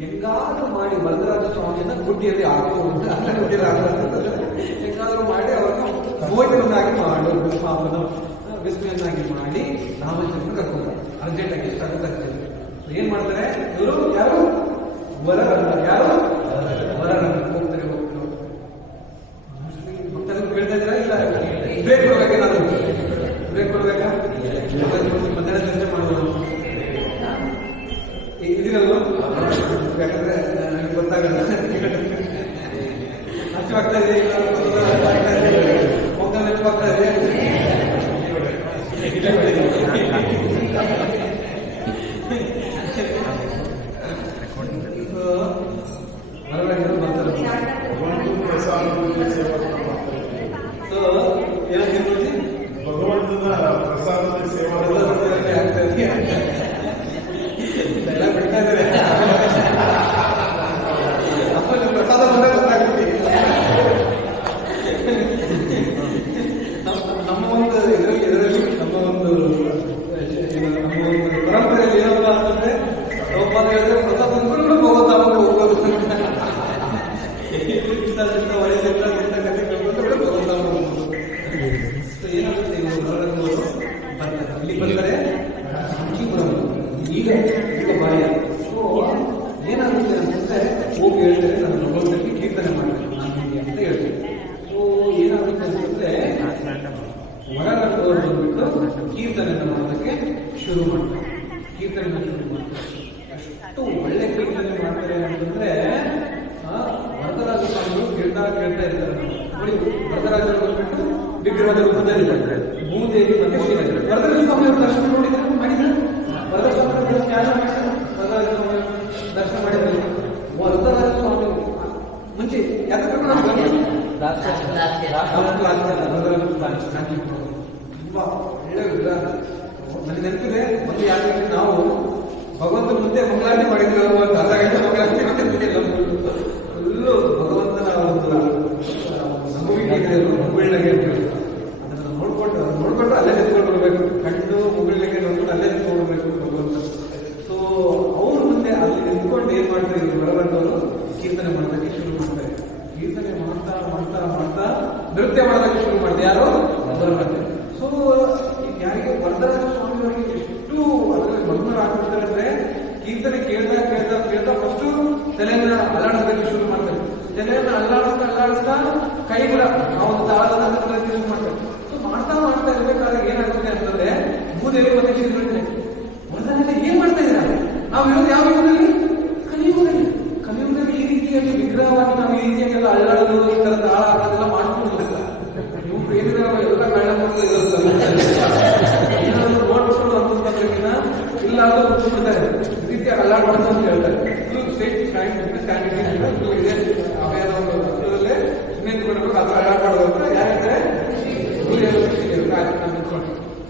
ಹೆಂಗಾದ್ರೂ ಮಾಡಿ ವರದರಾಜ ಸ್ವಾಮಿಯನ್ನ ಗುಡ್ಡಿಯಲ್ಲಿ ಹಾಕು ಅಂತ ಹೆಂಗಾದ್ರೂ ಮಾಡಿ ಅವರನ್ನು ಭೋಜನನ್ನಾಗಿ ಮಾಡು ವಿಸ್ಮಯನ್ನಾಗಿ ಮಾಡಿ ರಾಮಚಂದ್ರ ಕರ್ಕೊಂಡು ಅರ್ಜೆಂಟಾಗಿ ಎಷ್ಟಾಗುತ್ತೆ ಏನ್ ಮಾಡ್ತಾರೆ ಇವರು ಯಾರು ವರರನ್ನ ಯಾರು ವರರನ್ನ ಹೋಗ್ತಾರೆ ಭಕ್ತರನ್ನು ಕೇಳ್ತಾ ಇದ್ದೀರಾ ಇಲ್ಲ ಬ್ರೇಕ್ ಕೊಡ್ಬೇಕಾ ನಾನು ಬ್ರೇಕ್ ಕೊಡ್ಬೇಕಾ ಮಧ್ಯಾಹ್ನ ಚರ್ಚೆ ಮಾಡೋದು ಇದೀರಲ್ವ ಯಾಕಂದ್ರೆ ನನಗೆ ಗೊತ್ತಾಗಲ್ಲ ಹಸಿವಾಗ್ತಾ ಇದೆ ಹೋಗ್ತಾ ನೆನಪಾಗ್ತಾ ಇದೆ ಭಗವಂತನ ಪ್ರಸಾದದ ಸೇವಾ ಎಲ್ಲ ಬಿಡ್ತಾ ಇದ್ದಾರೆ ಅಪ್ಪ ಪ್ರಸಾದ ಬಂದ್ರೆ ಗೊತ್ತಾಗುತ್ತೆ ನಮ್ಮ ಒಂದು ಇದರಲ್ಲಿ ನಮ್ಮ ಒಂದು ಪರಂಪರೆಯಲ್ಲಿ ಏನಪ್ಪ ಅಂತಂದ್ರೆ ಒಬ್ಬ ಹೇಳಿದ್ರೆ ಪ್ರಸಾದ ಬಂದ್ಕೊಂಡು ಹೋಗೋದು ಹೋಗೋದು ವಯಸ್ಸಿಂದ ಕತೆ ಕೇಳ್ಕೊಂಡು ಏನಾಗುತ್ತೆ ಇವರು ಬರ್ತಾರೆ ಇಲ್ಲಿ ಬಂದರೆ ಈಗ ಈಗ ಬಾಯ ಸೊ ಏನಾಗುತ್ತೆ ಅಂತಂದ್ರೆ ಹೋಗಿ ಹೇಳ್ತಾರೆ ನಾನು ಭಗವಂತನಿಗೆ ಕೀರ್ತನೆ ಮಾಡ್ತೀನಿ ನಾನು ಅಂತ ಹೇಳ್ತೀನಿ. ಸೊ ಏನಾಗುತ್ತೆ ಅಂತಂದ್ರೆ ಹೊರಗಟ್ಟೋರು ಬಂದ್ಬಿಟ್ಟು ಕೀರ್ತನೆಯನ್ನು ಮಾಡೋದಕ್ಕೆ ಶುರು ಮಾಡ್ತಾರೆ. ಕೀರ್ತನೆ ಶುರು ಮಾಡ್ತಾರೆ. ಅಷ್ಟು ಒಳ್ಳೆ ಕೀರ್ತನೆ ಮಾಡ್ತಾರೆ ಅಂತಂದ್ರೆ ವರದರಾಜ ಸ್ವಾಮಿಗಳು ಕೇಳ್ತಾ ಇರ್ತಾರೆ. ನೋಡಿ ವರದರಾಜರು ಬಂದ್ಬಿಟ್ಟು ವಿಗ್ರಹದ ರೂಪದಲ್ಲಿದ್ದಾರೆ. ಭೂದೇವಿ ಮತ್ತೆ ಶ್ರೀರಾಜ ವರದರಾಜ ಸ್ವಾಮಿಯವರು ದರ್ಶನ ನೋಡಿದ್ರೆ ಮಾಡಿದ್ರೆ ವರದರಾಜ ಸ್ವಾಮಿ ವರದರಾಜ ಸ್ವಾಮಿ ದರ್ಶನ ಮಾಡಿದ್ರೆ ವರದರಾಜ ಸ್ವಾಮಿ ಮುಂಚೆ ಯಾಕೆ ತುಂಬಾ ಒಳ್ಳೆ ವಿಗ್ರಹ ನನಗೆ ನೆನಪಿದೆ. ಮತ್ತೆ ಯಾಕೆ ನಾವು ಭಗವಂತ ಮುಂದೆ ಮಂಗಳಾರತಿ ಮಾಡಿದ್ರು ಅರ್ಧ ಗಂಟೆ ಮಂಗಳಾರತಿ ಮಾಡಿದ್ದಿಲ್ಲ. ಫುಲ್ಲು ಭಗವಂತನ ಒಂದು ಮುಗುಳ್ನಗೆ ಅದನ್ನು ನೋಡ್ಕೊಂಡು ಅಲ್ಲೇ ನಿಂತ್ಕೊಂಡು ಬರ್ಬೇಕು. ಕಣ್ಣು ಮುಗುಳ್ನಗೆ ನೋಡ್ಕೊಂಡು ಅಲ್ಲೇ ನಿಂತ್ಕೊಂಡು ಬರ್ಬೇಕು ಭಗವಂತ. ಸೊ ಅವ್ರ ಮುಂದೆ ಅಲ್ಲಿ ನಿಂತ್ಕೊಂಡು ಏನ್ ಮಾಡ್ತಾರೆ ಹೊರಗಂಟವರು ಕೀರ್ತನೆ ಮಾಡೋದಕ್ಕೆ ಶುರು ಮಾಡ್ತಾರೆ. ಕೀರ್ತನೆ ಮಾಡ್ತಾ ಮಾಡ್ತಾ ಮಾಡ್ತಾ ನೃತ್ಯ ಮಾಡೋದಕ್ಕೆ ಶುರು ಮಾಡಿದೆ ಯಾರು ಹೊರಗಂಟೆ. ಸೊ ಯಾರಿಗೆ ವರದರಾಜ ಸ್ವಾಮಿಯವರಿಗೆ ಎಷ್ಟು ಅದರಲ್ಲಿ ಮಗ್ನರಾಗ್ಬಿಡ್ತಾರೆ ಅಂದ್ರೆ ಕೀರ್ತನೆ ಕೇಳ್ತಾ ಕೇಳ್ತಾ ಕೇಳ್ತಾ ಫಸ್ಟು ತಲೆಯನ್ನ ಅಲ್ಲಾಡಿಸೋದಕ್ಕೆ ಶುರು ಮಾಡ್ತಾರೆ. ತಲೆಯನ್ನ ಅಲ್ಲಾಡಿಸ್ತಾ ಕೈಗಳ ಆ ಒಂದು ತಾಳದ ಶುರು ಮಾಡ್ತಾರೆ. ಸೊ ಮಾಡ್ತಾ ಮಾಡ್ತಾ ಇರ್ಬೇಕಾದ್ರೆ ಏನಾಗುತ್ತೆ ಅಂತಂದ್ರೆ ಭೂದೇವಿ ಮತ್ತೆ ಶ್ರೀರಾಜ ವರದರಾಜ ಏನ್ ಮಾಡ್ತಾ ಇದ್ದೀರಾ? ನಾವು ಇರೋದು ಯಾವ ಯುಗದಲ್ಲಿ? ಕಲಿಯುಗದಲ್ಲಿ ಈ ರೀತಿಯಾಗಿ ವಿಗ್ರಹವಾಗಿ ನಾವು ಈ ರೀತಿಯಾಗೆಲ್ಲ ಅಲ್ಲಾಡೋದು ಈ ತರ ತಾಳ ಅದೆಲ್ಲ ಮಾಡ್ಕೊಂಡಿಲ್ಲ. ನೀವು ಏನಿದೆ ಎಲ್ಲ ಕಳ್ಳ ನೋಡ್ಕೊಂಡು ಅನ್ನೋದಕ್ಕಿಂತ ಇಲ್ಲ ಅದು ಬಿಡ್ತಾರೆ ಈ ರೀತಿಯಾಗಿ ಅಲ್ಲಾಡ್ಬಾರ್ದು ಅಂತ ಹೇಳ್ತಾರೆ. ಅಭಯದ ಒಂದು ಹತ್ತಿರದಲ್ಲೇ ನಿಂತ್ಕೊಳ್ಬೇಕು, ಅದು ಅಲ್ಲಾಡ್ಬಾರ್ದು ಅಂತ ಯಾರಂದ್ರೆ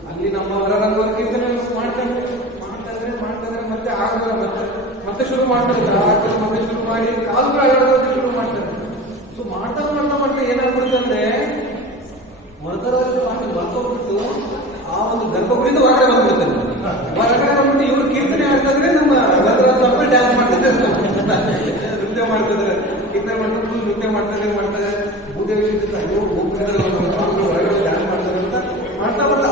ಅಲ್ಲಿ ನಮ್ಮ ಹೊರರಂಗವನ್ನು ಕೀರ್ತನೆ ಮಾಡ್ತಾರೆ ಮತ್ತೆ ಆಗಲ್ಲ ಮತ್ತೆ ಶುರು ಮಾಡ್ತಾರೆ. ಮತ್ತೆ ಶುರು ಮಾಡಿ ಕಾಲು ಅಲ್ಲಾಡೋದಕ್ಕೆ ಶುರು ಮಾಡ್ತಾರೆ. ಸೊ ಮಾಡ್ತಾ ಏನಾಗ್ಬಿಡುತ್ತೆ ಅಂದ್ರೆ ವರದರಾಜ ಸ್ವಾಮಿ ಬರ್ಕೋಬಿಟ್ಟು ಆ ಒಂದು ಗರ್ಭಗುಡಿಯಿಂದ ಹೊರಗಡೆ ಬಂದ್ಬಿಡ್ತಾರೆ. ಹೊರಗಡೆ ಬಂದ್ಬಿಟ್ಟು ಇವರು ಕೀರ್ತನೆ ಆಗ್ತಂದ್ರೆ ನಮ್ಮ ವರದರಾಜ ಸ್ವಾಮಿ ಡ್ಯಾನ್ಸ್ ಮಾಡ್ತಿದ್ದಾರೆ, ನೃತ್ಯ ಮಾಡ್ತಿದ್ದಾರೆ. ಕೀರ್ತನೆ ಮಾಡ್ತಾರೆ, ನೃತ್ಯ ಮಾಡ್ತಾರೆ. ಭೂದೇವಿ ಹೊರಗಡೆ ಡ್ಯಾನ್ಸ್ ಮಾಡ್ತಾರೆ ಅಂತ ಮಾಡ್ತಾ ಬರ್ತಾರೆ.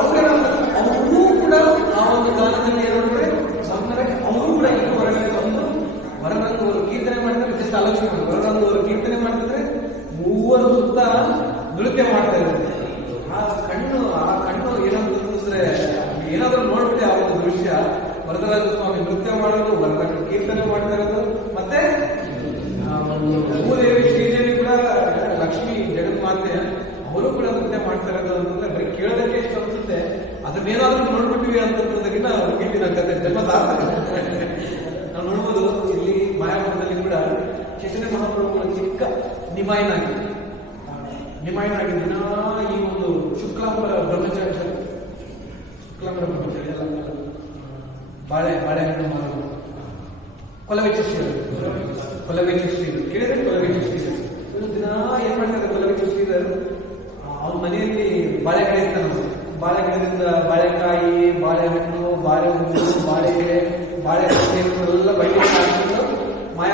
ಅವ್ರಿಗೂ ಕೂಡ ಆ ಒಂದು ಕಾಲದಲ್ಲಿ ಏನಂದ್ರೆ ಸಂಘಕ್ಕೆ ಅವರು ಕೂಡ ಇಲ್ಲಿ ಹೊರಗಡೆ ಬಂದು ವರರಂಗವರು ಕೀರ್ತನೆ ಮಾಡ್ತಾರೆ. ಜಸ್ಟ್ ಆಲೋಚನೆ ಮಾಡಿ ವರರಂಗವರು ಕೀರ್ತನೆ ಮಾಡ್ತಿದ್ರೆ ಮೂವರು ಸುತ್ತ ನೃತ್ಯ ಮಾಡ್ತಾ ಇದ್ದಾರೆ. ಆ ಕಣ್ಣು ಏನಾದ್ರು ತೋರಿಸಿದ್ರೆ ಏನಾದ್ರೂ ನೋಡ್ಬಿಟ್ಟೆ ಆ ಒಂದು ದೃಶ್ಯ. ವರದರಾಜ ಸ್ವಾಮಿ ನೃತ್ಯ ಮಾಡೋದು, ವರರಂಗ ಕೀರ್ತನೆ ಮಾಡ್ತಾ ಇರೋದು, ಮತ್ತೆ ಭೂದೇವಿ ಶ್ರೀದೇವಿ ಕೂಡ ಲಕ್ಷ್ಮಿ ಜಗನ್ಮಾತೆ ಅವರು ಕೂಡ ನೃತ್ಯ ಮಾಡ್ತಾ ಇರೋದು ಅಂತಂದ್ರೆ ಬರೀ ಕೇಳೋದಕ್ಕೆ ಎಷ್ಟು ಅನ್ಸುತ್ತೆ. ಅದನ್ನೇನಾದ್ರೂ ನೋಡ್ಬಿಟ್ಟಿವಿ ಅಂತಂದ್ರದಕ್ಕಿಂತ ಹಿಂದಿನ ಕತೆ ಜನ್ಮ ಸಾರ್ಥಕ. ನಾವು ನೋಡ್ಬೋದು ಇಲ್ಲಿ ಮಾಯಾಪುರದಲ್ಲಿ ಕೂಡ ಚೈತನ್ಯ ಮಹಾಪ್ರಭುಗಳ ಚಿಕ್ಕ ನಿಮಾಯನಾಗಿ ದಿನ ಈ ಒಂದು ಶುಕ್ಲಾಂಬರ ಬ್ರಹ್ಮಚಾರಿ ಎಲ್ಲ ಬಾಳೆಹಣ್ಣು ಮಾರೋದು ಕೊಲವೆಚ್ಚ ಶ್ರೀಧರ್ ಕೇಳಿದ್ರೆ ಕೊಲವೆಚ್ಚ ಶ್ರೀಧರ್ ಇವರು ದಿನ ಏನ್ ಮಾಡ್ತಾರೆ? ಕೊಲವೆಚ್ಚ ಶ್ರೀಧರ್ ಅವ್ನ ಮನೆಯಲ್ಲಿ ಬಾಳೆಗಿಡ ಇರ್ತಾನ. ಬಾಳೆಗಿಡದಿಂದ ಬಾಳೆಕಾಯಿ, ಬಾಳೆಹಣ್ಣು, ಬಾಳೆಹಣ್ಣು, ಬಾಳೆಗೆ, ಬಾಳೆಹಣ್ಣು ಎಲ್ಲ ಬೈಕ್ ಹಾಕಿಕೊಂಡು ಮಾಯ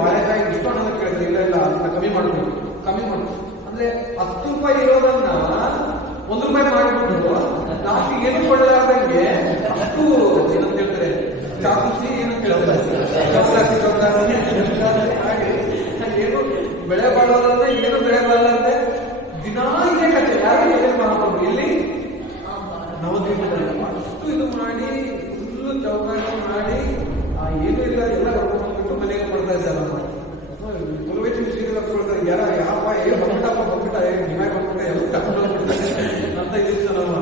ಬಾಳೆಕಾಯಿ ಇಷ್ಟೊಂದು ಅಂತ ಕೇಳಿದ್ರೆ ಇಲ್ಲ ಇಲ್ಲ ಅಂತ ಕಮ್ಮಿ ಮಾಡ್ತೀವಿ, ಕಮ್ಮಿ ಮಾಡ್ತೀವಿ ಅಂದ್ರೆ 10 ರೂಪಾಯಿ ಇರೋದನ್ನ 1 ರೂಪಾಯಿ ಮಾಡಿಬಿಟ್ಟು ಲಾಸ್ಟ್ ಏನು ಕೊಳ್ಳಲಾರ್ದಂಗೆ ಅಷ್ಟು ಏನಂತ ಹೇಳ್ತಾರೆ ಚಾಕುಸಿ ಏನಂತ ಹೇಳ್ತಾರೆ ಚೌಕಾಸಿ ಏನು ಬೆಳೆ ಬಾಳೋದಂದ್ರೆ ಏನು ಬೆಳೆ ಬಾಳಂತೆ ದಿನಾ ಇದೇ ಕಥೆ ಯಾರು ಏನೇನು ಮಾಡ್ಕೊಂಡು ಇಲ್ಲಿ ನವದ್ವೀಪದಲ್ಲಿ ಅಷ್ಟು ಇದು ಮಾಡಿ ಫುಲ್ಲು ಚೌಕಾಸಿ ಮಾಡಿ ಏನೂ ಇಲ್ಲ ಎಲ್ಲ ಕರ್ಕೊಂಡ್ಬಿಟ್ಟು ಮನೆಗೆ ಬರ್ತಾ ಇದ್ದಾರೆ. ಕುಲವೇಚಿ ವಿಷಯದಲ್ಲಿ ಕೊಡ್ತಾರೆ ಯಾರ ಯಾವ ಏನು ಬಂದ್ಬಿಟ್ಟ ನಿಮಗೆ ಬಂದ್ಬಿಟ್ಟ ಎಲ್ಲ ತಗೊಂಡೋಗ್ಬಿಡ್ತಾರೆ ಅಂತ ಇದಿತ್ತು ನಮ್ಮ.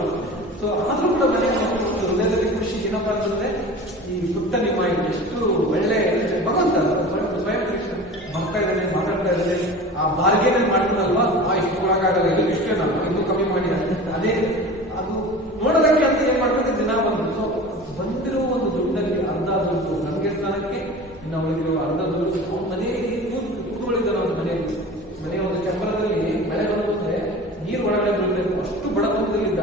ಸೊ ಆದ್ರೂ ಕೂಡ ಮನೆಗೆ ಹೃದಯದಲ್ಲಿ ಖುಷಿ ಏನಪ್ಪಾ ಅಂತಂದ್ರೆ ಈ ಪುಟ್ಟ ನಿಮ್ಮ ಎಷ್ಟು ಒಳ್ಳೆ ಭಗವಂತ ಸ್ವಯಂ ಕೃಷ್ಣ ಬರ್ತಾ ಇದ್ದಾನೆ, ಮಾತಾಡ್ತಾ ಇದ್ದಾನೆ. ಆ ಬಾರ್ಗೇನಲ್ಲಿ ಮಾಡ್ತೀನಲ್ವಾ ಇಷ್ಟು ಕೊಡಕ್ಕಾಗಲ್ಲ, ಇದು ಇಷ್ಟೇ ನಾನು ಇನ್ನೂ ಕಮ್ಮಿ ಮಾಡಿ ಅದೇ ಅದು ನೋಡೋದಕ್ಕೆ ಅಂತ ಏನ್ ಮಾಡ್ತಾರೆ ದಿನ ಬಂದು. ಸೊ ಬಂದಿರೋ ಒಂದು ದುಡ್ಡಲ್ಲಿ ಅರ್ಧ ದುಡ್ಡು ನಮಗೆ ಸ್ಥಾನಕ್ಕೆ ಇನ್ನು ಅವಳಿಗೆ ಅರ್ಧ ದುಡ್ಡು ಅವ್ನ ಮನೆಯಲ್ಲಿ ಕೂತ್ಕೊಂಡಿದ್ದಾರೆ. ಅವ್ರ ಮನೆಯ ಒಂದು ಚಂಬರದಲ್ಲಿ ಮಳೆ ಬಂದ್ರೆ ನೀರು ಒಳಗಡೆ ಬರಬೇಕು ಅಷ್ಟು ಬಡತನದಲ್ಲಿದ್ದ.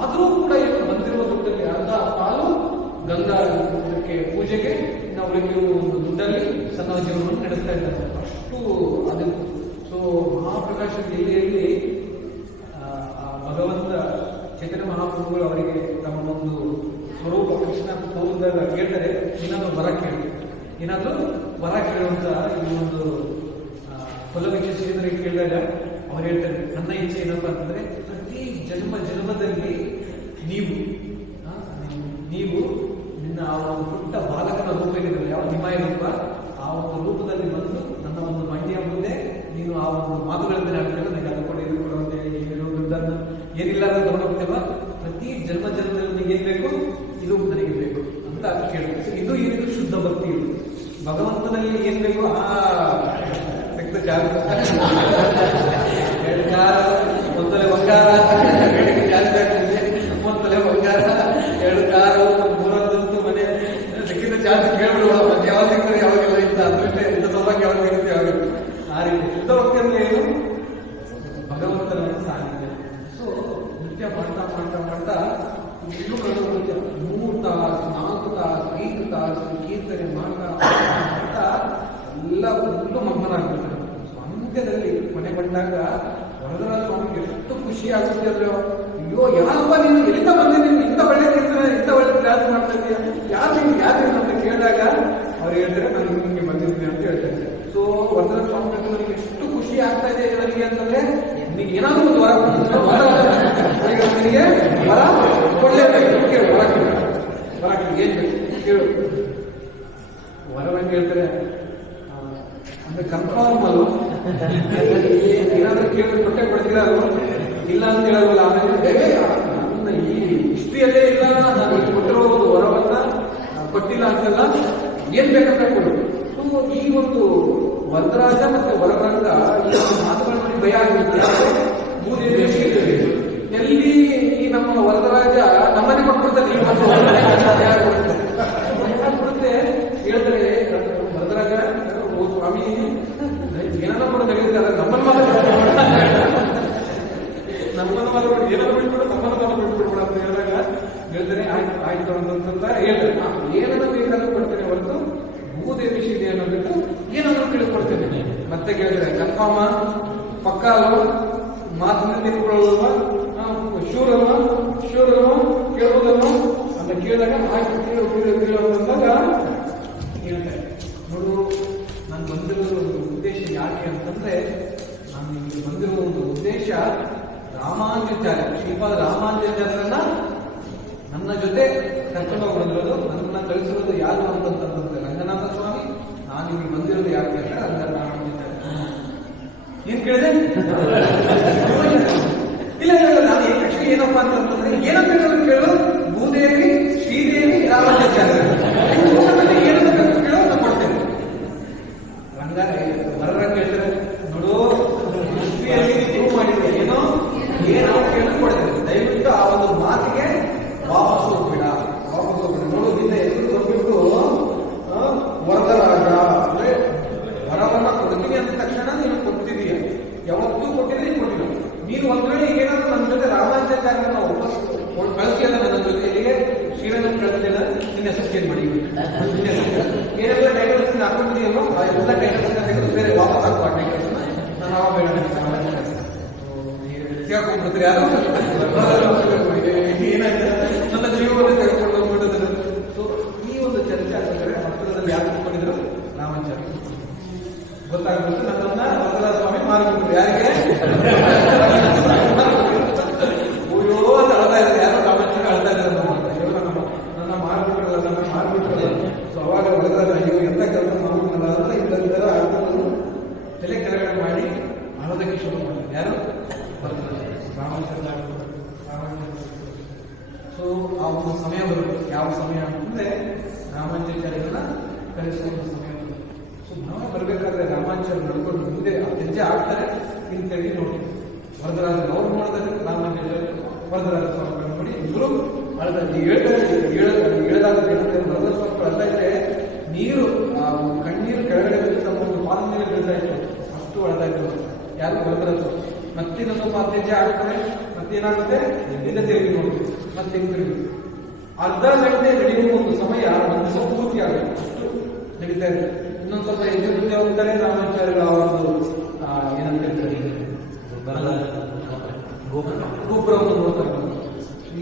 ಆದ್ರೂ ಕೂಡ ಏನು ಬಂದಿರುವ ದುಡ್ಡಲ್ಲಿ ಅರ್ಧ ಪಾಲು ಗಂಗಾ ಪೂಜೆಗೆ ಇನ್ನು ಅವಳಿಗೆ ಒಂದು ದುಡ್ಡಲ್ಲಿ ಸಣ್ಣ ಜೀವನವನ್ನು ನಡೆಸ್ತಾ ಇದ್ದಾರೆ. ಅಷ್ಟು ಅದು. ಸೊ ಮಹಾಪ್ರಕಾಶ ಜಿಲ್ಲೆಯಲ್ಲಿ ಭಗವಂತ ಚೈತನ್ಯ ಮಹಾಪ್ರಭುಗಳು ಅವರಿಗೆ ತಮ್ಮ ಒಂದು ಸ್ವರೂಪ ಕೃಷ್ಣ ತೋರಿದಾಗ ಕೇಳ್ತಾರೆ ಏನಾದ್ರು ವರ ಕೇಳಿ, ಏನಾದ್ರೂ ವರ ಕೇಳುವಂತ ಈ ಒಂದು ಕೊಲವಿಕೆ ಶ್ರೀಧರಿಗೆ ಕೇಳಿದಾಗ ಅವ್ರು ಹೇಳ್ತಾರೆ ನನ್ನ ಇಚ್ಛೆ ಏನಪ್ಪಾ ಅಂತಂದ್ರೆ ಪ್ರತಿ ಜನ್ಮದಲ್ಲಿ ನೀವು ನಿನ್ನ ಆ ಒಂದು ಪುಟ್ಟ ಬಾಲಕನ ರೂಪ ಏನಿದ್ರೆ ಯಾವ ನಿಮಾಯ ರೂಪ ಆ ಒಂದು ರೂಪದಲ್ಲಿ ಬಂದು ನನ್ನ ಒಂದು ಮಂಡಿಯ ಮುಂದೆ ನೀನು ಆ ಒಂದು ಮಾತುಗಳಿಂದ ಹೇಳ್ತಾರೆ ನನಗೆ ಅದು ಕೊಡಿ ಇದು ಕೊಡು ಅಂತ ಹೇಳಿ ದುಡ್ಡನ್ನು ಏನಿಲ್ಲ ಅಂತ ತಗೊಂಡೋಗ್ತೇವ ಪ್ರತಿ ಜನ್ಮದಲ್ಲಿ ನಿಮಗೆ ಏನ್ ಬೇಕು ಇದು ನನಗೆ ಬೇಕು ಅಂತ ಕೇಳಬೇಕು. ಇದು ಏನಿದು ಶುದ್ಧ ಭಕ್ತಿ. ಇದು ಭಗವಂತನಲ್ಲಿ ಏನ್ ಬೇಕು ಒಂದ್ ತಲೆ ಬಂಗಾರ, ಜಾಸ್ತಿ ಆಗ್ತಿದೆ, ಒಂದ್ ತಲೆ ಬಂಗಾರ, 2 ಕಾರು, 3 ಮನೆ ಸಿಕ್ಕಿದ ಜಾಸ್ತಿ ಕೇಳ್ಬಿಡುವ ಮತ್ತೆ ಯಾವಾಗ ಸಿಗ್ತಾರೆ ಯಾವಾಗೆಲ್ಲ ಇಂತ ಅಂದ್ರೆ ಇಂಥ ಸೌಭಾಗ್ಯ ಯಾವಾಗ ಸಿಗುತ್ತೆ ಯಾವಾಗ ಆ ರೀತಿ ಶುದ್ಧ ಭಕ್ತಿ ಅಂದ್ರೆ ಏನು ಭಗವಂತನ ಸಾನ್ನಿಧ್ಯ. ಸೊ ನೃತ್ಯ ಮಾಡ್ತಾ ಮಾಡ್ತಾ ಮಾಡ್ತಾ ಇನ್ನು ಕಳೆದು 3 ತಾಸು 4 ತಾಸು 5 ತಾಸು ಕೀರ್ತನೆ ಮಾಡ್ತಾ ಮಾಡ್ತಾ ಎಲ್ಲ ಫುಲ್ಲು ಮಗ್ನರಾಗ್ಬಿಡ್ತಾರೆ. ಅಂತ್ಯದಲ್ಲಿ ಮನೆ ಬಂದಾಗ ವರದರಾಜ ಸ್ವಾಮಿಗೆ ಎಷ್ಟು ಖುಷಿ ಆಗುತ್ತೆ ಅಂದ್ರೆ ಅಯ್ಯೋ ಯಾರಪ್ಪ ನೀನು ಎಲ್ಲಿಂದ ಬಂದಿದ್ದೀನಿ, ಇಂಥ ಒಳ್ಳೆ ಕೀರ್ತನೆ ಇಂಥ ಒಳ್ಳೆ ಪ್ರಯಾಸ ಮಾಡ್ತಾ ಇದೀಯ, ಯಾರು ಅಂತ ಕೇಳಿದಾಗ ಅವ್ರು ಹೇಳ್ತಾರೆ ನಾನು ನಿಮಗೆ ಬಂದಿದ್ದೀನಿ ಅಂತ ಹೇಳ್ತಾರೆ. ಸೊ ವರದರಾಜ ಸ್ವಾಮಿ ನನಗೆ ಎಷ್ಟು ಖುಷಿ ಆಗ್ತಾ ಇದೆ ನನಗೆ ಅಂತಂದ್ರೆ ನಿನಗೆ ಏನಾದ್ರೂ ಒಂದು ವರ ನಿನಗೆ ವರ ಕೊಡ್ಲೇಬೇಕು, ಕೇಳು ವರ ಏನ್ ಬೇಕು ಕೇಳು. ವರವನ್ನು ಹೇಳ್ತಾರೆ ಅಂದ್ರೆ ಕನ್ಫರ್ಮ್ ಅಲ್ಲ, ಏನಾದ್ರೂ ಕೇಳಿದ್ರೆ ಕೊಟ್ಟೆ ಕೊಡ್ತೀರ ಇಲ್ಲ ಅಂತ ಹೇಳೋಲ್ಲ. ಆಮೇಲೆ ನನ್ನ ಈ ಹಿಸ್ಟ್ರಿಯಲ್ಲೇ ಇಲ್ಲ ನಾನು ಕೊಟ್ಟಿರೋ ಒಂದು ವರವನ್ನ ಕೊಟ್ಟಿಲ್ಲ ಅಂತಲ್ಲ, ಏನ್ ಬೇಕಂತ ಕೊಡು. ಸೊ ಈ ಒಂದು ವರದರಾಜ ಮತ್ತೆ ವರರಂಗ ಈ ಮಾತುಗಳ ನೋಡಿ ಭಯ ಆಗುತ್ತೆ. ಎಲ್ಲಿ ಈ ನಮ್ಮ ವರದರಾಜ ನಮ್ಮನೆ ಕೊಟ್ಬಿಡ್ತಾರೆ, ಈ ಕೊಡುತ್ತೆ ಹೇಳ್ತಾರೆ ವರದರಾಜ ಸ್ವಾಮಿ ಏನಾದ್ರು ಕೂಡ ನಡೆಯುತ್ತಾರೆ ನಮ್ಮನ್ನು ಮಾತ್ರ ಏನಾದ್ರು ಬಿಟ್ಬಿಡು ನಮ್ಮನ್ನು ಬಿಟ್ಬಿಡ್ಬೇಡ ಅಂತ ಹೇಳಿದಾಗ ಹೇಳ್ತಾರೆ ಆಯ್ತು ಅಂತ ಹೇಳ್ತಾರೆ. ಏನಾದ್ರು ಬೇಕಾದ್ರೂ ಕೊಡ್ತೇನೆ ಹೊರತು ಭೂದೇವಿ ಶಿದೆ ಅನ್ನೋದಕ್ಕೆ ಏನಾದ್ರೂ ತಿಳಿದುಕೊಡ್ತೇನೆ. ಮತ್ತೆ ಕೇಳಿದ್ರೆ ಕನ್ಫರ್ಮ ಪಕ್ಕ ಅಲ್ವಾ, ಮಾತಿನ ತಿಳ್ಕೊಳ್ಳೋದಲ್ವಾ, ಶೂರಲ್ವಾ ಕೇಳೋದಲ್ವಾ ಅಂತ ಕೇಳಿದಾಗ ಆಯ್ತು ಕೇಳು ಅಂದಾಗ ಹೇಳ್ತಾರೆ. ನೋಡು ನಾನು ಬಂದಿರೋ ಉದ್ದೇಶ ಯಾಕೆ ಅಂತಂದ್ರೆ ನಾನು ಇಲ್ಲಿ ಬಂದಿರೋ ಒಂದು ಉದ್ದೇಶ ರಾಮಾನುಜಾಚಾರ್ಯ ಶ್ರೀಪಾದ ರಾಮಾನುಜಾಚಾರ್ಯರನ್ನ ನನ್ನ ಜೊತೆ ಕರ್ಕೊಂಡು ಬಂದಿರೋದು, ನನ್ನನ್ನ ಕಳಿಸಿರೋದು ಯಾರು ಅಂತಂದ್ರೆ ರಂಗನಾಥ ಸ್ವಾಮಿ. ನಾನು ಇಲ್ಲಿ ಬಂದಿರೋದು ಯಾಕೆ ಅಂದ್ರೆ ರಾಮಾನುಜಾಚಾರ್ಯ. ಏನ್ ಕೇಳಿದೆ? ಇಲ್ಲ ನಾನು ಆಕ್ಚುಲಿ ಏನಪ್ಪಾ ಅಂತಂದ್ರೆ ಏನಂತ ಕೇಳು, ಭೂದೇವಿ ಶ್ರೀದೇವಿ ರಾಮಾನುಜಾಚಾರ್ಯ ಏನಂತ ಕೇಳೋ ನಾನು ಕೊಡ್ತೇನೆ. ಬರ ಕೇಳ್ತಾರೆ ನೋಡು ಪ್ರೂವ್ ಮಾಡಿದ್ರೆ ಏನೋ ಏನೋ ಕೇಳಿ ಕೊಡ್ತೇನೆ, ದಯವಿಟ್ಟು ಆ ಒಂದು ಮಾತಿಗೆ ವಾಪಸ್ ಹೋಗ್ಬೇಡ. ನೋಡು ನಿಂದ ಎದುರು ಬಂದ್ಬಿಟ್ಟು ವರದರಾಜ ಅಂದ್ರೆ ವರವನ್ನ ಕೊಡ್ತೀನಿ ಅಂದ ತಕ್ಷಣ ನೀನು ಕೊಡ್ತಿದೀಯ, ಯಾವತ್ತೂ ಕೊಟ್ಟಿದ್ರೆ ಕೊಟ್ಟಿಲ್ಲ. ನೀನು ಒಂದ್ ವೇಳೆ ಏನಾದ್ರು ನನ್ನ ಜೊತೆ ರಾಮಾನುಜಾಚಾರ್ಯರನ್ನ ವಾಪಸ್ ಕಳಿಸಿಲ್ಲ, ನನ್ನ ಜೊತೆಗೆ ಶ್ರೀರಂಗನ ಕಳಿಸಿಲ್ಲ, ನಿನ್ನ ಹೆಸರು ಚೇಂಜ್ ಮಾಡಿ ಏನೆಲ್ಲ ಟೈಟಲ್ಸ್ ಹಾಕೊಂಡಿದೆಯಲ್ಲೋ ಆ ಎಲ್ಲ ಟೈಟಲ್ಸ್ ಬಿಡ್ತಾರೆ ಯಾರು ಏನಾಯ್ತು ನನ್ನ ಜೀವವನ್ನು ತೆಗೆದುಕೊಂಡು ಹೋಗ್ಬಿಟ್ಟಿದ್ರು. ಸೊ ಈ ಒಂದು ಚರ್ಚೆ ಆಗ್ತಾರೆ ಹತ್ತಿರದಲ್ಲಿ ಯಾರು ಕೂತ್ಕೊಂಡಿದ್ರು ರಾಮಾಚಾರ್ಯ ಗೊತ್ತಾಗ್ಬಿಟ್ಟು ನನ್ನನ್ನ ವರದರಾಜ ಸ್ವಾಮಿ ಮಾರಿಬಿಟ್ರು. ಯಾರಿಗೆ ಅಯ್ಯೋ ಅಂತ ಅಳ್ತಾ ಇದ್ದಾರೆ, ಯಾರೋ ರಾಮಾಚಾರ್ಯ ಅಳ್ತಾ ಇದ್ದಾರೆ ನನ್ನ ಮಾರ್ಬಿಟ್ರಲ್ಲ, ನನ್ನ ಮಾರ್ಬಿಟ್ರಲ್ಲ. ಸೊ ಅವಾಗ ವರದರಾಜ ಅಯ್ಯೋ ಎಂತ ಕೆಲಸ ಮಾಡ್ಬಿಟ್ರಲ್ಲ ಅಂತ ಇಲ್ಲದಿದ್ದರೆ ಅರ್ಥವನ್ನು ತಲೆ ಕೆಳಗಡೆ ಮಾಡಿ ಅಳೋದಕ್ಕೆ ಶುರು ಮಾಡಿದ್ರು. ಯಾರು ರಾಮಾಚಾರ್ಯ. ಸೊ ಆ ಒಂದು ಸಮಯ ಬರುತ್ತೆ. ಯಾವ ಸಮಯ ಅಂತಂದ್ರೆ ರಾಮಾಚಾರ್ಯರನ್ನ ಕಳಿಸುವಂತ ಸಮಯ ಬರುತ್ತೆ. ಸೊ ನಾವು ಬರಬೇಕಾದ್ರೆ ರಾಮಾಚಾರ್ಯ ನಡ್ಕೊಂಡು ಮುಂದೆ ಹೆಜ್ಜೆ ಆಗ್ತಾರೆ ಹಿಂತೆಗಿ ನೋಡಿ ವರದರಾಜ ಅವ್ರು ಮಾಡಿದ್ರೆ ರಾಮಾಚಾರ್ಯ ವರದರಾಜ ಸ್ವಾಮಿಗಳು ನೋಡಿ ಇಬ್ಬರು ಹೇಳ್ದಾಗ ವರದರಾಜ ಸ್ವಾಮಿಗಳು ಅಲ್ಲ ಇದ್ರೆ ನೀರು ಆ ಕಣ್ಣೀರು ಕೆಳಗಡೆ ತಮ್ಮ ಒಂದು ಪಾದ ಮೇಲೆ ಬೀಳ್ತಾ ಇತ್ತು, ಅಷ್ಟು ಅಳ್ತಾ ಇತ್ತು. ಯಾರು ವರದರಾಜ ಸ್ವಾಮಿ. ಮತ್ತೆ ಇನ್ನೊಂದು ಹೆಜ್ಜೆ ಆಗ್ತಾರೆ, ಮತ್ತೇನಾಗುತ್ತೆ ಹಿಂದೆ ತಿರುಗಿ ನೋಡಿ, ಮತ್ತೆ ತಿರುಗಿ ಅರ್ಧ ಗಂಟೆ ನಡೆಯುವ ಒಂದು ಸಮಯ ಒಂದು ದಿವಸ ಪೂರ್ತಿ ಆಗುತ್ತೆ, ಅಷ್ಟು ನಡೀತಾ ಇದೆ. ಇನ್ನೊಂದು ಸ್ವಲ್ಪ ಹೆಜ್ಜೆ ಮುಂದೆ ಹೋಗ್ತಾರೆ ರಾಮಾಚಾರ್ಯ ಒಂದು ಏನಂತ ಹೇಳ್ತಾರೆ ಗೋಪುರವನ್ನು ನೋಡ್ತಾರೆ.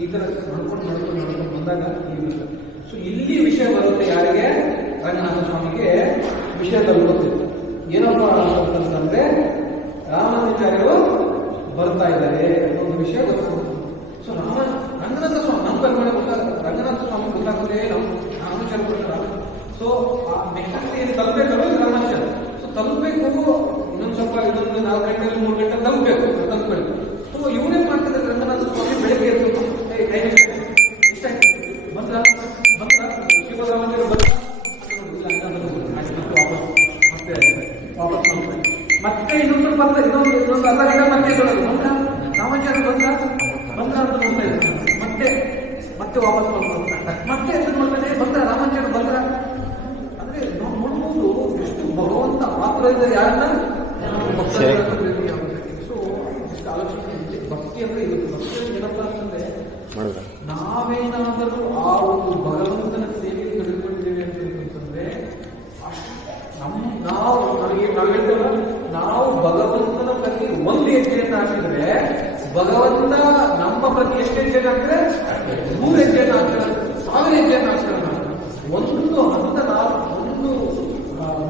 ಈ ತರ ನಡ್ಕೊಂಡು ಬಂದಾಗ ಸೊ ಇಲ್ಲಿ ವಿಷಯ ಬರುತ್ತೆ. ಯಾರಿಗೆ? ರಂಗನಾಥ ಸ್ವಾಮಿಗೆ ವಿಷಯ ತಲುಪುತ್ತೆ. ಏನಪ್ಪ ಅಂತಂದ್ರೆ ರಾಮಾಚಾರ್ಯರು ಬರ್ತಾ ಇದ್ದಾರೆ ಅನ್ನೋ ವಿಷಯ ಗೊತ್ತಾಗುತ್ತೆ. ಸೊ ರಂಗನಾಥ ಸ್ವಾಮಿ ನಮ್ಮ ಕರ್ಮಣೆ ಗೊತ್ತಾಗುತ್ತೆ. ರಂಗನಾಥ ಸ್ವಾಮಿ ಗೊತ್ತಾಗುತ್ತೆ ರಾಮಾಚಾರ್ಯ ಬರ್ತಾರ. ಸೊ ಆ ನೆಕ್ಸ್ಟ್ ಏನು ತಲುಪಬೇಕಲ್ಲ ರಾಮಾಚಾರ್ಯ. ಸೊ ತಲುಪಬೇಕು ಇನ್ನೊಂದು ಸ್ವಲ್ಪ ಇನ್ನೊಂದು 4 ಗಂಟೆ 3 ಗಂಟೆ ತಲುಪಬೇಕು. ಸೊ ಇವನೇನ್ ಮಾಡ್ತಾರೆ ರಂಗನಾಥ ಸ್ವಾಮಿ ಬೆಳಗ್ಗೆ ಇರ್ಬೇಕು. ಎಷ್ಟಾಯ್ತು ಬಂದ್ರ ಶಿವರಾಮಂದಿರ ಬಂದ ಮತ್ತೆ ಇನ್ನೊಂದು ಸ್ವಲ್ಪ ಇನ್ನೊಂದು ಅರ್ಧ ಗಂಟೆ ಮತ್ತೆ ಬಂದ ರಾಮಾಚಾರ್ಯ ಬಂದ ಅಂತ ನೋಡ್ತಾ ಇದ್ದಾರೆ. ಮತ್ತೆ ವಾಪಸ್ ಬರ್ತಾರೆ. ಮತ್ತೆ ಎಷ್ಟು ನೋಡ್ತಾನೆ ಬಂದ ರಾಮಾಚಾರ್ಯ ಬಂದ್ರ ಅಂದ್ರೆ ನೋಡ್ಬೋದು ಎಷ್ಟು ಭಗವಂತ ಮಾತ್ರ ಇದ್ದಾರೆ. ಯಾರನ್ನ ಸೊ ಎಷ್ಟು ಆಲೋಚನೆ ಭಕ್ತಿ ಅಂದ್ರೆ ಇದು. ಭಕ್ತಿ ಏನಪ್ಪ ಅಂತಂದ್ರೆ ನಾವೇನಾದರೂ ಆ ಒಂದು ಭಗವಂತನ ಸೇವೆ ತೆಗೆದುಕೊಂಡಿದ್ದೇವೆ ಅಂತಂದ್ರೆ ನಾವು ಹೇಳ್ತೇವೆ ನಾವು ಭಗವಂತನ ಪ್ರತಿ ಒಂದು ಹೆಜ್ಜೆಯನ್ನು ಹಾಕಿದ್ರೆ ಭಗವಂತ ನಮ್ಮ ಪ್ರತಿ ಎಷ್ಟು ಹೆಜ್ಜೆಯನ್ನು ಹಾಕಿದ್ರೆ 100 ಹೆಜ್ಜೆಯನ್ನು ಹಾಕ್ತಾರೆ, 1000 ಹೆಜ್ಜೆಯನ್ನು ಹಾಕ್ತಾರೆ. ಒಂದು ಹಂತ ಒಂದು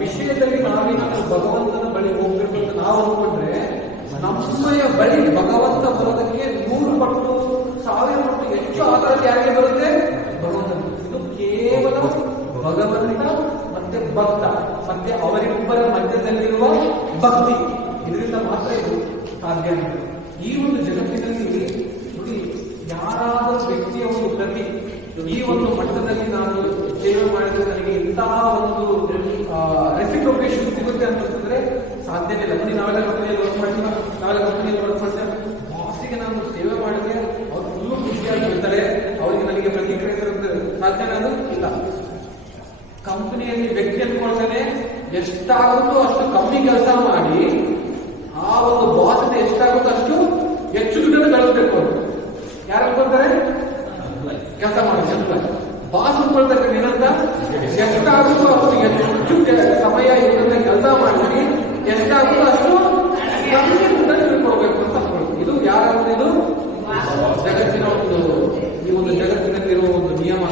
ವಿಷಯದಲ್ಲಿ ನಾವೇನಾದ್ರೂ ಭಗವಂತನ ಬಳಿ ಹೋಗ್ಬೇಕು ಅಂತ ನಾವು ಅಂದ್ಕೊಂಡ್ರೆ ನಮ್ಮಯ ಬಳಿ ಭಗವಂತ ಬರೋದಕ್ಕೆ 100 ಪಟ್ಟು 1000 ಪಟ್ಟು ಹೆಚ್ಚು ಆಧಾರ ಯಾರಿಗೆ ಬರುತ್ತೆ? ಭಗವಂತ. ಇದು ಕೇವಲ ಭಗವಂತ ಮತ್ತೆ ಭಕ್ತ ಮತ್ತೆ ಅವರಿಬ್ಬರ ಮಧ್ಯದಲ್ಲಿರುವ ಭಕ್ತಿ, ಇದರಿಂದ ಮಾತ್ರ ಇದು ಸಾಧ್ಯ. ಈ ಒಂದು ಜಗತ್ತಿನಲ್ಲಿ ನೋಡಿ ಯಾರಾದರೂ ವ್ಯಕ್ತಿಯ ಒಂದು ಪ್ರತಿ ಈ ಒಂದು ಮಟ್ಟದಲ್ಲಿ ನಾನು ಸೇವೆ ಮಾಡಿದ್ರೆ ನನಗೆ ಇಂತಹ ಒಂದು ರೆಸಿಪ್ರೊಕೇಶನ್ ಸಿಗುತ್ತೆ ಅಂತಂದ್ರೆ ಸಾಧ್ಯನೇ ಇಲ್ಲ. ನೋಡಿ ನಾವೆಲ್ಲ ಕಂಪನಿಯಲ್ಲಿ ವರ್ಕ್ ಮಾಡ್ತೀವಿ, ನಾವೆಲ್ಲ ಕಂಪನಿಯಲ್ಲಿ ವರ್ಕ್ ಮಾಡ್ತೇವೆ. ಬಾಸಿಗೆ ನಾನು ಸೇವೆ ಮಾಡಿದ್ರೆ ಅವ್ರು ಫುಲ್ಲು ಖುಷಿಯಾಗಿರ್ತಾರೆ, ಅವರಿಗೆ ನನಗೆ ಪ್ರತಿಕ್ರಿಯಿಸಿರುತ್ತೆ. ಸಾಧ್ಯನಾದ್ರು ಇಲ್ಲ. ಕಂಪನಿಯಲ್ಲಿ ವ್ಯಕ್ತಿ ಅನ್ಕೊಳ್ತಾನೆ ಎಷ್ಟಾಗುತ್ತೋ ಅಷ್ಟು ಕಮ್ಮಿ ಕೆಲಸ ಮಾಡಿ ಆ ಒಂದು ಬಾಸ್ಗೆ ಎಷ್ಟಾಗುತ್ತೋ ಅಷ್ಟು ಹೆಚ್ಚು ದುಡ್ಡನ್ನು ಗಳಿಸ್ಬೇಕು ಅಂತ ಯಾರು ಅನ್ಕೊಳ್ತಾರೆ? ಕೆಲಸ ಮಾಡಿ ಬಾಸ್ ಅನ್ಕೊಳ್ತಾರೆ ಏನಂತ ಎಷ್ಟಾಗುತ್ತೋ ಅಷ್ಟು ಹೆಚ್ಚು ಸಮಯ ಇದನ್ನ ಕೆಲಸ ಮಾಡಿ ಎಷ್ಟಾಗುತ್ತೋ ಅಷ್ಟು ಕಮ್ಮಿ ದುಡ್ಡನ್ನು ಕೊಡಬೇಕು ಅಂತ ಅನ್ಕೊಳ್ತೀವಿ. ಇದು ಯಾರಾದ್ರೂ ಇದು ಜಗತ್ತಿನ ಒಂದು ಈ ಒಂದು ಜಗತ್ತಿನಲ್ಲಿರುವ ಒಂದು ನಿಯಮ.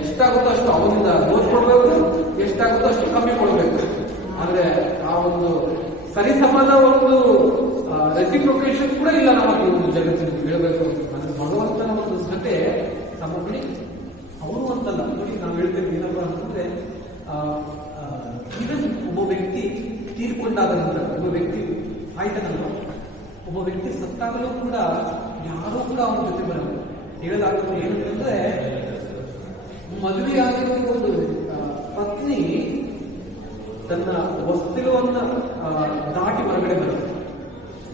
ಎಷ್ಟಾಗುತ್ತೋ ಅಷ್ಟು ಅವನಿಂದ ದೋಚ್ಕೊಡ್ಬೇಕು, ಎಷ್ಟಾಗುತ್ತೋ ಅಷ್ಟು ಕಮ್ಮಿ ಕೊಡ್ಬೇಕು. ಅಂದ್ರೆ ಆ ಒಂದು ಸರಿಸಮದ ಒಂದು ರೆಸಿಪ್ರೊಕೇಶನ್ ಕೂಡ ಇಲ್ಲ ನಮಗೆ ಒಂದು ಜಗತ್ತಿನಲ್ಲಿ ಹೇಳಬೇಕು. ಅಂದ್ರೆ ಭಗವಂತನ ಒಂದು ಜೊತೆ ನಮ್ಮ ಬಳಿ ಅವರು ಅಂತಲ್ಲ. ನೋಡಿ ನಾವು ಹೇಳ್ತೇವೆ ಏನಪ್ಪ ಅಂತಂದ್ರೆ ಇವನ್ ಒಬ್ಬ ವ್ಯಕ್ತಿ ತೀರ್ಕೊಂಡಾದ ನಂತರ ಒಬ್ಬ ವ್ಯಕ್ತಿ ಆಯ್ತನಲ್ಲ, ಒಬ್ಬ ವ್ಯಕ್ತಿ ಸತ್ತಾಗಲೂ ಕೂಡ ಯಾರೂ ಕೂಡ ಅವನ ಜೊತೆ ಬರಲ್ಲ. ಹೇಳಲಾಗುತ್ತೆ ಏನಂತಂದ್ರೆ ಮದುವೆಯಾಗಿರುವ ಒಂದು ಪತ್ನಿ ತನ್ನ ವಸ್ತುವನ್ನ ದಾಟಿ ಹೊರಗಡೆ ಬರುತ್ತೆ.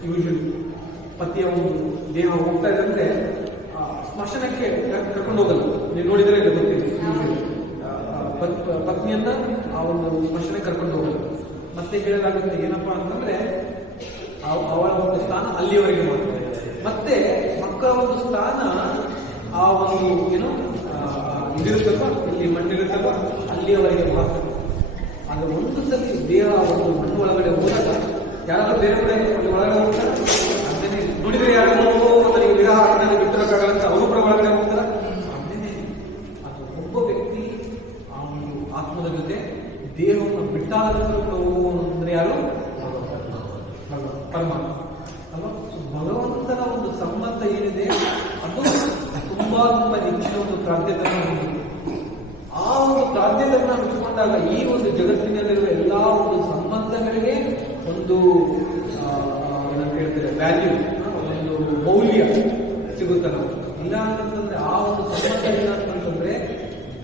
ಯೂಶಲಿ ಪತಿಯ ಒಂದು ದೇಹ ಹೋಗ್ತಾ ಇದೆ ಅಂದ್ರೆ ಸ್ಮಶಾನಕ್ಕೆ ಕರ್ಕೊಂಡು ಹೋಗಲ್ಲ. ನೀವು ನೋಡಿದ್ರೆ ಗೊತ್ತಿದೆ. ಪತ್ನಿಯನ್ನ ಆ ಒಂದು ಸ್ಮಶಾನಕ್ಕೆ ಕರ್ಕೊಂಡು ಹೋಗಲ್ಲ. ಮತ್ತೆ ಹೇಳಲಾಗುತ್ತೆ ಏನಪ್ಪಾ ಅಂತಂದ್ರೆ ಅವಳ ಒಂದು ಸ್ಥಾನ ಅಲ್ಲಿಯವರೆಗೆ ಮಾಡ್ತಾರೆ. ಮತ್ತೆ ಮಕ್ಕಳ ಒಂದು ಸ್ಥಾನ ಆ ಒಂದು ಏನು ಇದಿರುತ್ತಲ್ವ, ಇಲ್ಲಿ ಮಣ್ಣಿರುತ್ತಲ್ವ ಅಲ್ಲಿಯವರೆಗೆ ಮಾತ್ರ. ಆದ್ರೆ ಒಂದು ಸತಿ ದೇಹ ಒಂದು ಮಣ್ಣು ಒಳಗಡೆ ಹೋದಾಗ ಯಾರಾದ್ರೂ ಬೇರೆ ಕಡೆ ಒಳಗಡೆ ಹೋಗ್ತಾರೆ. ಅದೇನೇ ನೋಡಿದ್ರೆ ಯಾರು ನನಗೆ ವಿರಹ ನನಗೆ ಬಿಟ್ಟಿರೋಕ್ಕಾಗಲ್ಲ ಅಂತ ಅವರು ಕೂಡ ಒಳಗಡೆ ಹೋಗ್ತಾರ. ಅದು ಒಬ್ಬ ವ್ಯಕ್ತಿ ಆ ಒಂದು ಆತ್ಮದ ಜೊತೆ ದೇಹವನ್ನು ಬಿಟ್ಟಾದರೂ ಕೂಡ ಹೋಗುವನು ಅಂದ್ರೆ ಯಾರು? ಪರಮಾತ್ಮ ಅಲ್ವಾ? ಭಗವಂತನ ಒಂದು ಸಂಬಂಧ ಏನಿದೆ ಅದು ತುಂಬಾ ತುಂಬಾ ಹೆಚ್ಚಿನ ಒಂದು ಪ್ರಾಧ್ಯತೆಯನ್ನು ಹೊಂದಿದೆ. ಆ ಒಂದು ಪ್ರಾಧ್ಯತೆಯನ್ನು ಹಂಚಿಕೊಂಡಾಗ ಈ ಒಂದು ಜಗತ್ತಿನಲ್ಲಿರುವ ಎಲ್ಲಾ ಒಂದು ಸಂಬಂಧಗಳಿಗೆ ಒಂದು ಏನಂತ ಹೇಳ್ತಾರೆ ವ್ಯಾಲ್ಯೂ, ಒಂದು ಮೌಲ್ಯ ಸಿಗುತ್ತೆ ನಾವು. ಇಲ್ಲ ಅಂತಂದ್ರೆ ಆ ಒಂದು ಸಂಬಂಧ ಇಲ್ಲ ಅಂತಂದ್ರೆ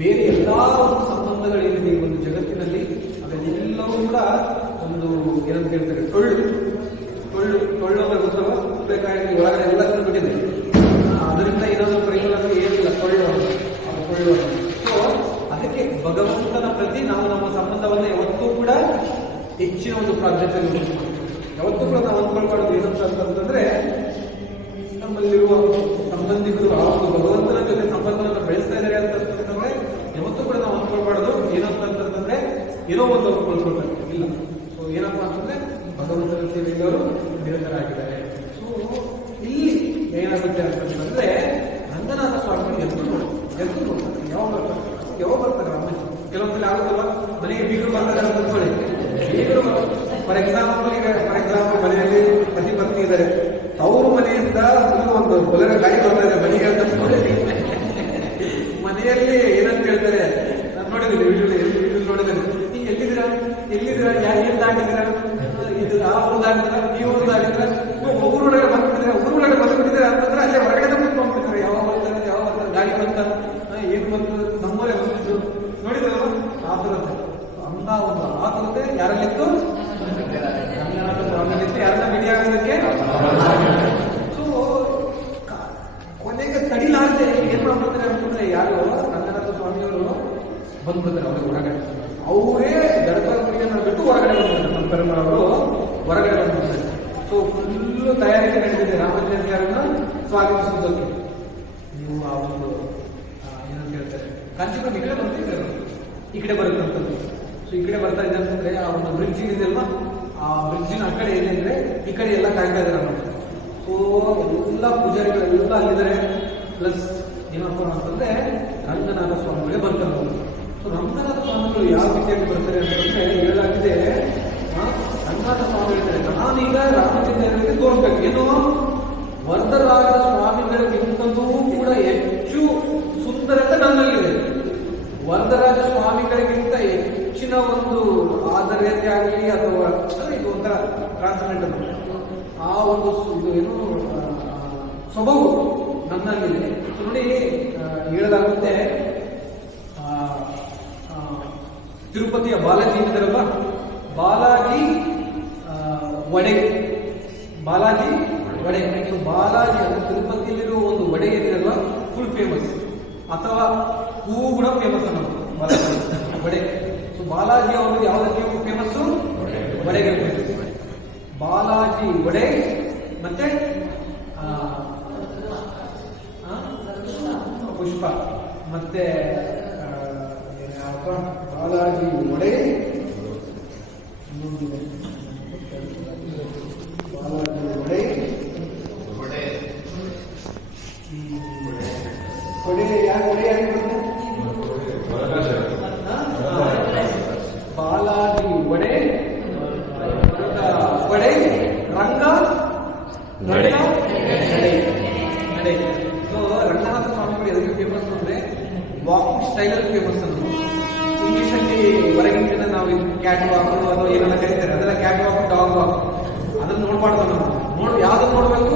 ಬೇರೆ ಎಲ್ಲಾ ಒಂದು ಸಂಬಂಧಗಳೇನಿದೆ ಈ ಒಂದು ಜಗತ್ತಿನಲ್ಲಿ ಅದೆಲ್ಲವೂ ಕೂಡ ಒಂದು ಏನಂತ ಹೇಳ್ತಾರೆ ಟೊಳ್ಳು ಅಂದ್ರೆ ಗೊತ್ತವ, ಬೇಕಾಗಿ ಒಳಗಡೆ ಎಲ್ಲದನ್ನು ಬಿಟ್ಟಿದೆ. ಅದರಿಂದ ಏನಾದ್ರು ಪ್ರಯೋಜನ ಏನಿಲ್ಲ, ಟೊಳ್ಳು ಅದು. ಸೊ ಅದಕ್ಕೆ ಭಗವಂತನ ಪ್ರತಿ ನಾವು ನಮ್ಮ ಸಂಬಂಧವನ್ನು ಯಾವತ್ತೂ ಕೂಡ ಹೆಚ್ಚಿನ ಒಂದು ಪ್ರಾಧಾನ್ಯತೆ ಯಾವತ್ತೂ ಕೂಡ ನಾವು ಅಂದ್ಕೊಳ್ಬಾರ್ದು. ಏನಂತ ಅಂತಂದ್ರೆ ನಮ್ಮಲ್ಲಿರುವ ಸಂಬಂಧಿಕರು ಆ ಒಂದು ಭಗವಂತನ ಜೊತೆ ಸಂಬಂಧವನ್ನು ಬೆಳೆಸ್ತಾ ಇದ್ದಾರೆ ಅಂತಂದ್ರೆ ಯಾವತ್ತೂ ಕೂಡ ನಾವು ಅಂದ್ಕೊಳ್ಬಾರ್ದು ಏನಂತ ಅಂತಂದ್ರೆ ಏನೋ ಒಂದು ಅವರು ಕಳ್ಕೊಳ್ತಾರೆ. ಇಲ್ಲ. ಸೊ ಏನಪ್ಪಾ ಅಂತಂದ್ರೆ ಭಗವಂತನ ಸೇವೆಯವರು ನಿರತರಾಗಿದ್ದಾರೆ. ಸೊ ಇಲ್ಲಿ ಏನಾಗುತ್ತೆ ಅಂತಂದ್ರೆ ರಂಗನಾಥ ಸ್ವಾಮಿ ಎದ್ದು ನೋಡ್ತಾರೆ. ಯಾವ ಬರ್ತಾರೆ ರಾಮಚಂದ್ರ. ಕೆಲವೊಂದ್ಸಲ ಆಗುತ್ತಲ್ಲ, ಮನೆಗೆ ಬೀಗರು ಬರ್ತಾರೆ ಅಂತ ಅಂದ್ಕೊಳ್ಳಿ. ಬೀಗರು ಫಾರ್ ಎಕ್ಸಾಂಪಲ್ ಮನೆಯಲ್ಲಿ ಪತಿ ಪತ್ನಿ ಇದ್ದಾರೆ, ಅವರು ಮನೆಯಿಂದ ಒಂದು ಬೊಲೆರೋ ಗಾಡಿ ಬರ್ತಾ ಇದೆ ಮನೆಗೆ ಅಂತ ಮನೆಯಲ್ಲಿ ಏನಂತ ಹೇಳ್ತಾರೆ, ನಾನು ನೋಡಿದ್ದೀನಿ ವಿಡಿಯೋ ನೋಡಿದ್ದೇನೆ. ನೀವು ಎಲ್ಲಿದ್ದೀರಾ ಯಾರು ಏನ್ ದಾಟಿದ್ದೀರಾ, ಇದು ಆ ಊರು ದಾಟಿದ್ರ ಈ ಊರು ದಾಟಿದ್ರ ಊರೊಳಗೆ ಬಂದ್ಬಿಟ್ಟಿದ್ರೆ ಅಂತಂದ್ರೆ ಅಲ್ಲೇ ಹೊರಗಡೆ ಬಂದ್ಬಿಡ್ತಾರೆ. ಯಾವಾಗ ಬರ್ತಾರೆ ಗಾಡಿ ಬಂತ ಏನು ಬಂತು ನಮ್ಮೂರೇ ಬಂದಿದ್ದು ನೋಡಿದ್ರಲ್ಲ ಆ ಥರದ್ದು ಅಂತ ಒಂದು ಆತುರತೆ ಯಾರಲ್ಲಿತ್ತು, ಯಾರನ್ನ ಭೇಟಿ ಆಗೋದಕ್ಕೆ. ಸೊ ಕೊನೆಗೆ ತಡಿಲಾರದೆ ಏನ್ ಮಾಡ್ಬಿಡ್ತಾರೆ ಅಂತಂದ್ರೆ ಯಾರು ರಂಗನಾಥ ಸ್ವಾಮಿಯವರು ಬಂದ್ಬಿಡ್ತಾರೆ ಅವ್ರಿಗೆ ಹೊರಗಡೆ. ಅವರೇ ದರ್ಬಾರ್ನ ಬಿಟ್ಟು ಹೊರಗಡೆ ಬಂದ್ಬಿಡ್ತಾರೆ. ನಮ್ಮ ಪರಮರವರು ಹೊರಗಡೆ ಬಂದ್ಬಿಡ್ತಾರೆ. ಸೊ ಫುಲ್ಲು ತಯಾರಿ ನಡೆದಿದೆ ರಾಮಚಂದ್ರರನ್ನ ಸ್ವಾಗತಿಸುವುದಕ್ಕೆ. ನೀವು ಆ ಒಂದು ಏನಂತ ಹೇಳ್ತಾರೆ ಕಾಂಚೀಪುರ ಈ ಕಡೆ ಬರ್ತಿದ್ದಾರೆ, ಈ ಕಡೆ ಬರುತ್ತಂತದ್ದು. ಸೊ ಈ ಕಡೆ ಬರ್ತಾ ಇದೆ ಅಂತಂದ್ರೆ ಆ ಒಂದು ಬ್ರಿಡ್ಜ್ ಇದೆಯಲ್ವಾ, ಆ ಬ್ರಿಡ್ಜಿನ ಆ ಕಡೆ ಏನಿದ್ರೆ ಈ ಕಡೆ ಎಲ್ಲ ಕಾಯ್ತಾ ಇದ್ದಾರೆ ನಾವು. ಸೊ ಎಲ್ಲ ಪೂಜಾರಿಗಳೆಲ್ಲ ಅಲ್ಲಿದ್ದಾರೆ. ಪ್ಲಸ್ ಏನಪ್ಪ ಅಂತಂದ್ರೆ ರಂಗನಾಥ ಸ್ವಾಮಿಗಳೇ ಬರ್ತಾರೆ. ಸೊ ರಂಗನಾಥ ಸ್ವಾಮಿಗಳು ಯಾವ ರೀತಿಯಾಗಿ ಬರ್ತಾರೆ ಅಂತಂದ್ರೆ ಹೇಳಲಾಗಿದೆ, ರಂಗನಾಥ ಸ್ವಾಮಿ ಹೇಳ್ತಾರೆ ನಾನೀಗ ರಾಮಚಂದ್ರನಿಗೆ ತೋರಿಸ್ಬೇಕು. ಏನು ವರದರಾಜ ಸ್ವಾಮಿಗಳಿಗಿಂತಲೂ ಕೂಡ ಹೆಚ್ಚು ಸುಂದರತೆ ನನ್ನಲ್ಲಿದೆ. ವರದರಾಜ ಸ್ವಾಮಿಗಳಿಗಿಂತ ಹೆಚ್ಚಿನ ಒಂದು ಆದರ್ಯತೆ ಆಗಲಿ ಅಥವಾ ಇದು ಒಂಥರ ಟ್ರಾನ್ಸ್ಮೆಂಟ್ ಆ ಒಂದು ಇದು ಏನು ಸೊಬಗು ನನ್ನಲ್ಲಿದೆ. ನೋಡಿ ಹೇಳಲಾಗುತ್ತೆ, ತಿರುಪತಿಯ ಬಾಲಾಜಿ ಇದ್ದಾರಲ್ವಾ, ಬಾಲಾಜಿ ವಡೆ. ಸೊ ಬಾಲಾಜಿ ಅಂದ್ರೆ ತಿರುಪತಿಯಲ್ಲಿರುವ ಒಂದು ವಡೆ ಇದೆಯಲ್ವಾ ಫುಲ್ ಫೇಮಸ್, ಅಥವಾ ಹೂವು ಕೂಡ ಫೇಮಸ್ ಅನ್ನೋದು ಬಾಲಾಜಿ ವಡೆ. ಸೊ ಬಾಲಾಜಿ ಅವರು ಯಾವುದಕ್ಕೆ ಫೇಮಸ್? ವಡೆಗೆ ಫೇಮಸ್. ಬಾಲಾಜಿ ವಡೆ ಮತ್ತೆ ಪುಷ್ಪ ಮತ್ತೆ ಬಾಲಾಜಿ ವಡೆ, ಬಾಲಾಜಿ ವಡೆ ಯಾಕೆ ವಡೆ ಆಗಿರುತ್ತೆ? ಬಾಲಾಜಿ ವಡೆ ರಂಗ ನಡೆ. ಸೊ ರಂಗನಾಥ ಸ್ವಾಮಿಗಳು ಎದಕ್ಕೆ ಫೇಮಸ್ ಅಂದ್ರೆ ವಾಕಿಂಗ್ ಸ್ಟೈಲ್ ಅಲ್ಲಿ ಫೇಮಸ್ ಅಂತ. ಇಂಗ್ಲಿಷ್ ಅಲ್ಲಿ ಹೊರಗಿನ ನಾವು ಕ್ಯಾಟ್ ವಾಕ್ ಅಥವಾ ಏನೆಲ್ಲ ಕರೀತಾರೆ ಅದೆಲ್ಲ ಕ್ಯಾಟ್ ವಾಕ್, ಡಾಗ್ ವಾಕ್ ಅದನ್ನ ನೋಡ್ಬಾರ್ದು ನಾವು. ಯಾವ್ದನ್ನ ನೋಡ್ಬೇಕು?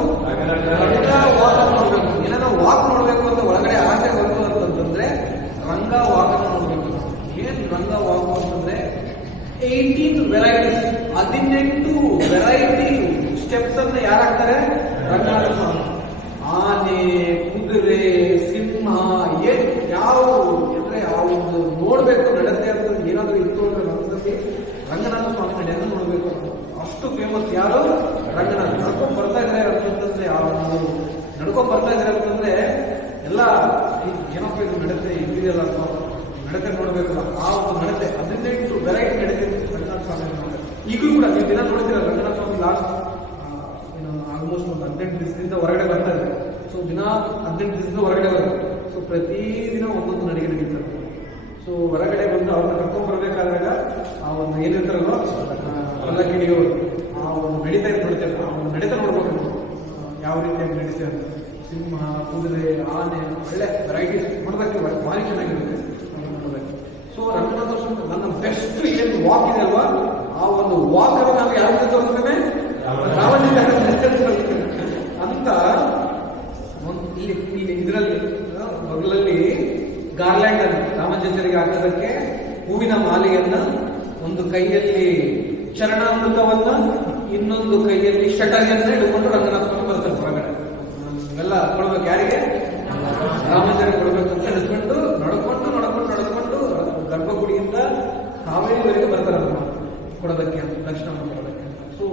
ವಾಕ್ ನೋಡ್ಬೇಕು. ಏನಾದ್ರು ವಾಕ್ ನೋಡ್ಬೇಕು ಅಂತ ಒಳಗಡೆ ಆಸೆ ಬಂತು ಅಂತಂದ್ರೆ ರಂಗ ವಾಕ್ ಅನ್ನು ನೋಡ್ಬೇಕು. ಏನ್ ರಂಗ ವಾಕ್ ಅಂತಂದ್ರೆ 18 ವೆರೈಟೀಸ್, 18 ವೆರೈಟಿ ಸ್ಟೆಪ್ಸ್ ಅನ್ನ ಯಾರಾಗ್ತಾರೆ? ರಂಗನಾಥ ಸ್ವಾಮಿ. ಆನೆ, ಕುದುರೆ, ಸಿಂಹ, ಯಾವ ಅಂದ್ರೆ ಆ ಒಂದು ನೋಡ್ಬೇಕು ನಡತೆ ಅಂತ ಏನಾದ್ರು ಇತ್ತು ಅಂದ್ರೆ ಮನಸ್ಸಲ್ಲಿ ರಂಗನಾಥ ಸ್ವಾಮಿ ನಡೆಯನ್ನು ನೋಡ್ಬೇಕು. ಅಷ್ಟು ಫೇಮಸ್ ಯಾರು? ರಂಗನಾಥ. ನಡ್ಕೊಂಡ್ ಬರ್ತಾ ಇದ್ರೆ ಅಂತಂದ್ರೆ ಆ ಒಂದು ನಡ್ಕೊಂಡ್ ಬರ್ತಾ ಇದ್ರೆ ಅಂತಂದ್ರೆ ಎಲ್ಲ ಏನಪ್ಪ ಇದು ನಡತೆ ಇದೆಯಲ್ಲ ಅಥವಾ ನಡತೆ ನೋಡ್ಬೇಕಲ್ಲ, ಆ ಒಂದು ನಡತೆ 18 ವೆರೈಟಿ ನಡತೆ ರಂಗನಾಥ ಸ್ವಾಮಿ. ಈಗಲೂ ಕೂಡ ನೀವು ದಿನ ನೋಡ್ತೀರ ರಂಗನಾಥ ಸ್ವಾಮಿ ಲಾಸ್ಟ್ ಆಲ್ಮೋಸ್ಟ್ ಒಂದು 18 ದಿವಸ ದಿವಸದಿಂದ ಹೊರಗಡೆ ಬರ್ತಾರೆ. ಸೊ ದಿನ 18 ದಿವಸದಿಂದ ಹೊರಗಡೆ ಬರೋದು. ಸೊ ಪ್ರತಿದಿನ ಒಂದೊಂದು ನಡಿಗೆ ನಡೀತಾರೆ. ಸೊ ಹೊರಗಡೆ ಬಂದು ಅವ್ರನ್ನ ಕರ್ಕೊಂಡ್ ಬರ್ಬೇಕಾದಾಗ ಆ ಒಂದು ಏನಿರ್ತಾರಲ್ವ ಪಲ್ಲಕ್ಕಿ ಹಿಡಿಯೋರು ಆ ಒಂದು ನಡೀತಾ ನೋಡ್ತೇವೆ. ಆ ಒಂದು ನಡೀತಾ ನೋಡ್ಬೇಕು ಯಾವ ರೀತಿಯಾಗಿ ನಡೀತೇವೆ ಅಂತ. ಸಿಂಹ, ಕುದುರೆ, ಆನೆ, ಒಳ್ಳೆ ವೆರೈಟೀಸ್ ನೋಡೋದಕ್ಕೆ ಭಾರಿ ಚೆನ್ನಾಗಿರುತ್ತೆ ನೋಡೋದಕ್ಕೆ. ಸೊ ರಂಗನಾಥೋತ್ಸವ ನನ್ನ ಬೆಸ್ಟ್ ಏನು ವಾಕ್ ಇದೆ ಅಲ್ವಾ, ಆ ಒಂದು ವಾಕ್ ಅನ್ನು ನಾವು ಯಾವ ರೀತಿ ತೋರಿಸ್ತೇನೆ, ರಾಮನಿಂದ ಅಂತ ಇಲ್ಲಿ ಇದರಲ್ಲಿ ಮಗಳಲ್ಲಿ ಗಾರ್ಲ್ಯಾಂಡ್ ಅನ್ನು ರಾಮಚಂದ್ರರಿಗೆ ಹಾಕೋದಕ್ಕೆ ಹೂವಿನ ಮಾಲೆಯನ್ನ, ಒಂದು ಕೈಯಲ್ಲಿ ಚರಣಾಮೃತವನ್ನ, ಇನ್ನೊಂದು ಕೈಯಲ್ಲಿ ಶಟರಿಯನ್ನ ಹಿಡ್ಕೊಂಡು ರಂಗನಾಥಸ್ವಾಮಿ ಬರ್ತಾರೆ ಹೊರಗಡೆ. ಇವೆಲ್ಲ ಕೊಡ್ಬೇಕು ಯಾರಿಗೆ, ರಾಮಚಂದ್ರರಿಗೆ ಕೊಡ್ಬೇಕು ಅಂತ ಹಿಡ್ಕೊಂಡು ನಡ್ಕೊಂಡು ಗರ್ಭಗುಡಿಯಿಂದ ಕಾವೇರಿವರೆಗೆ ಬರ್ತಾರೆ ಕೊಡೋದಕ್ಕೆ ಅಂತ, ದರ್ಶನ ಕೊಡೋದಕ್ಕೆ ಅಂತ. ಸೊ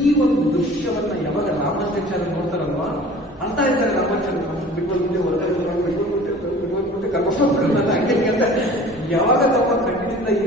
ಈ ಒಂದು ದೃಶ್ಯವನ್ನ ಯಾವಾಗ ರಾಮಾಚಾರ್ಯ ನೋಡ್ತಾರಲ್ವಾ ಅಂತ ಇದ್ದಾರೆ ರಾಮಾಚಾರ್ಯ ಬಿಟ್ಬಂದ್ಬಿಟ್ಟು ಹೊರಗಡೆ ಬಿಟ್ಬಂದ್ಬಿಟ್ಟು ಹಂಗೆ ಅಂತ ಯಾವಾಗ ತಮ್ಮ ಕಣ್ಣಿನಿಂದ ಈ